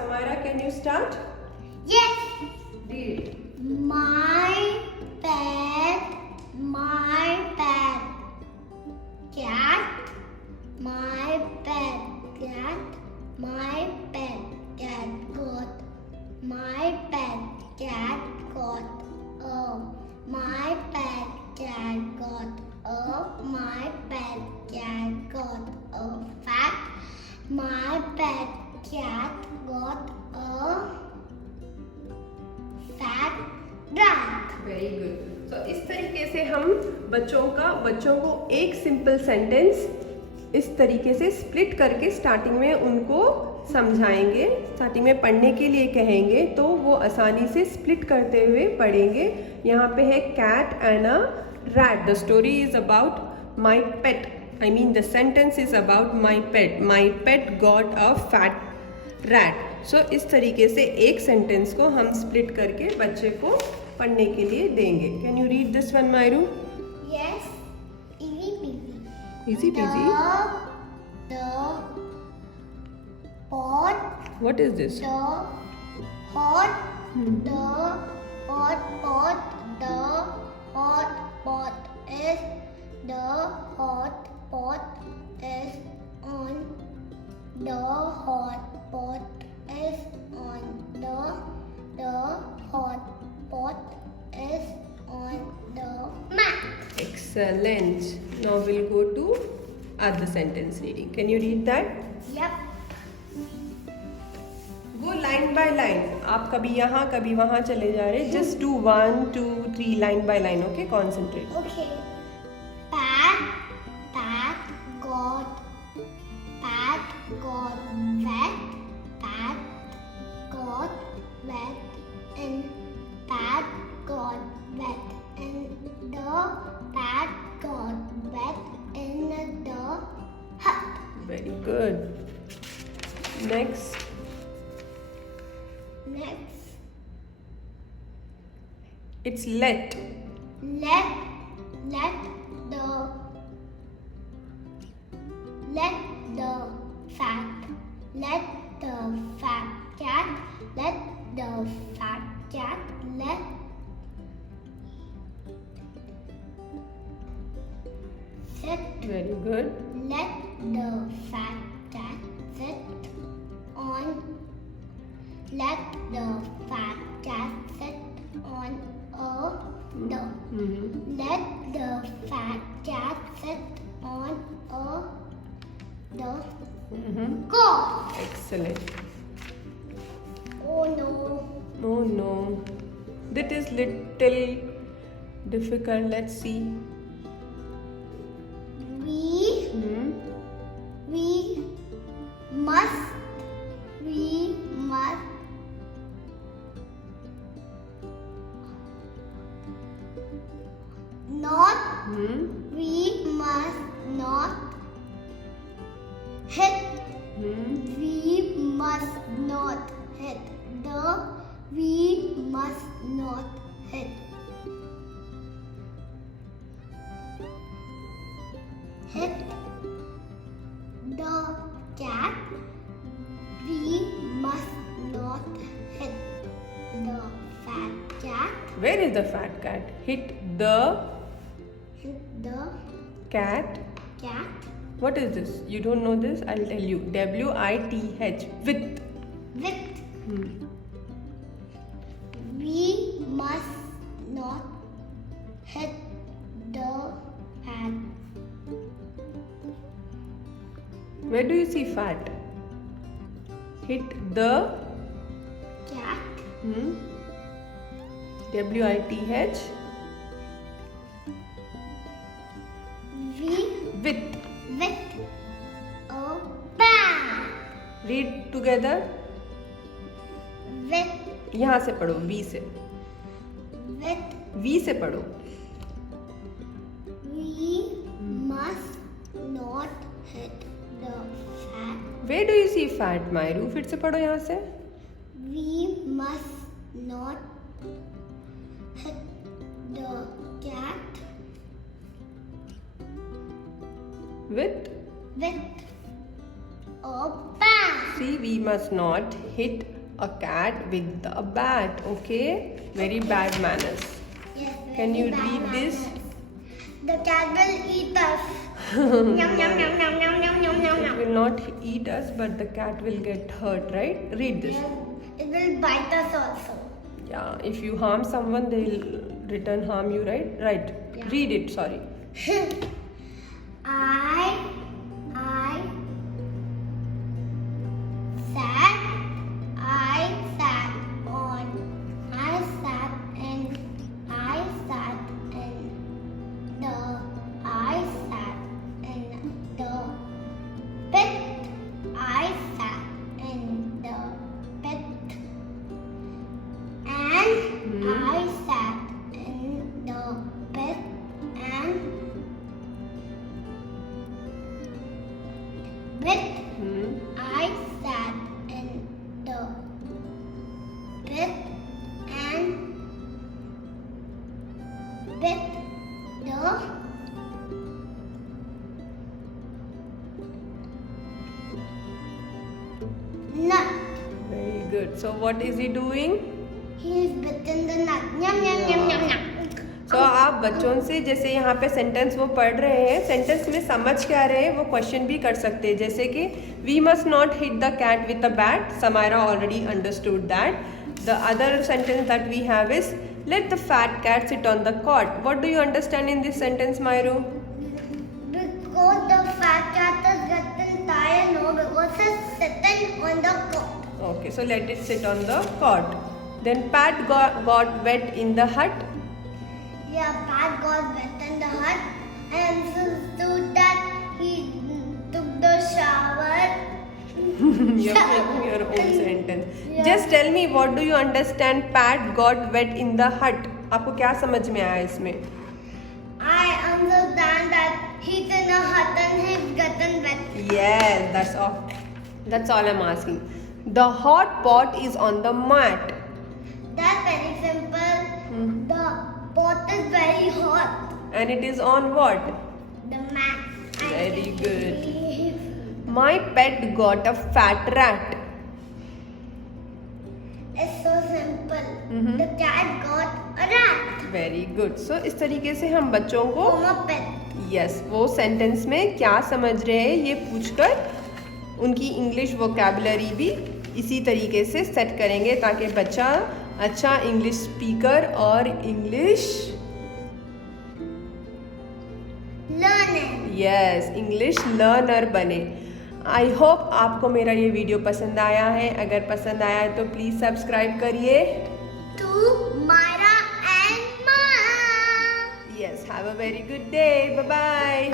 So Maira, can you start? Yes. Read it. My pet cat. My pet cat. My pet cat got. My pet cat got. My pet cat got. My pet cat got a fat. My pet cat got a fat rat. Very good. तो इस तरीके से हम बच्चों को एक simple sentence इस तरीके से स्प्लिट करके स्टार्टिंग में उनको समझाएंगे. स्टार्टिंग में पढ़ने के लिए कहेंगे तो वो आसानी से स्प्लिट करते हुए पढ़ेंगे. यहाँ पे है cat and a rat. The story is about my pet. I mean the sentence is about my pet. My pet got a fat rat. So इस तरीके से एक सेंटेंस को हम स्प्लिट करके बच्चे को पढ़ने के लिए देंगे. Can you read this one मायरू? Yes, easy peasy. Easy peasy. The pot. What is this? The hot. The hot pot. The hot pot is. The hot pot is on. The hot pot is on. The hot pot is on the mat. Excellent. Now we'll go to other sentence reading. Can you read that? Yep. Go line by line. आप कभी यहाँ कभी वहाँ चले जा रहे. Just do 1, 2, 3 line by line. Okay, concentrate. Okay. Pat got wet. Pat got wet in. Pat got wet in the. Pat got wet in the hut. Very good. Next. It's let. Let the fat cat. Let the fat cat. Sit. Very good. Let the fat cat sit on. Let the fat cat sit on a the. Let the fat cat sit on a the. Go. Excellent. Oh no. Oh no. That is little difficult. Let's see. We must not. We must not hit. We must not hit. We must not hit. Hit the cat. We must not hit the fat cat. Where is the fat cat? Hit the cat. What is this? You don't know this? I'll tell you. WITH. With. We must not hit the fat. Where do you see fat? Hit the Cat. WITH. With. A bat. Read together. With. यहाँ से पढ़ो. V से. V से पढ़ो. We must not hit the fat. Where do you see fat, Mairu? फिर से पढ़ो यहाँ से. We must not hit the cat. With A bat. See, we must not hit a cat with a bat. Okay? Very bad manners. Yes, Can very you bad read this? manners. The cat will eat us. Yum, yum, yum, yum, yum, yum, yum, yum, It yum. will not eat us, but the cat will get hurt, right? Read this. Yes, it will bite us also. Yeah, if you harm someone, they'll return harm you, right? Right. Yeah. Read it, sorry. I sat in the pit. I sat in the pit and I sat in the pit and bit the nut. Very good. So what is he doing? He is bitten the nut. Yum yum yum yum yum. So आप बच्चों से जैसे यहाँ पे sentence वो पढ़ रहे हैं, सेंटेंस में समझ क्या रहे हैं वो क्वेश्चन भी कर सकते हैं, जैसे कि we must not hit the cat with a bat. Samaira already understood that. The other sentence that we have is let the fat cat sit on the cot. What do you understand in this sentence, Myro? Because the fat cat is getting tired, no, because it's sitting on the cot. Okay, so let it sit on the cot. Then Pat got wet in the hut. Yeah, Pat got wet in the hut, and so that he took the shower. You're making your own sentence. Yeah. Just tell me, what do you understand? Pat got wet in the hut. आपको क्या समझ में आया इसमें? I understand that he's in a hut and he's gotten wet. Yes, that's all. That's all I'm asking. The hot pot is on the mat. That's very simple. The pot is very hot. And it is on what? The mat. Very good. My pet got a fat rat. It's so simple. The cat got a rat. Very good. So इस तरीके से हम बच्चों को From a pet. Yes वो sentence में क्या समझ रहे हैं ये पूछकर उनकी इंग्लिश वोकैबुलरी भी इसी तरीके से सेट करेंगे ताकि बच्चा अच्छा इंग्लिश स्पीकर और इंग्लिश इंग्लिश लर्नर बने. आई होप आपको मेरा ये वीडियो पसंद आया है. अगर पसंद आया है तो प्लीज़ सब्सक्राइब करिए. To Maira and Ma. Yes, have a very good day. Bye bye.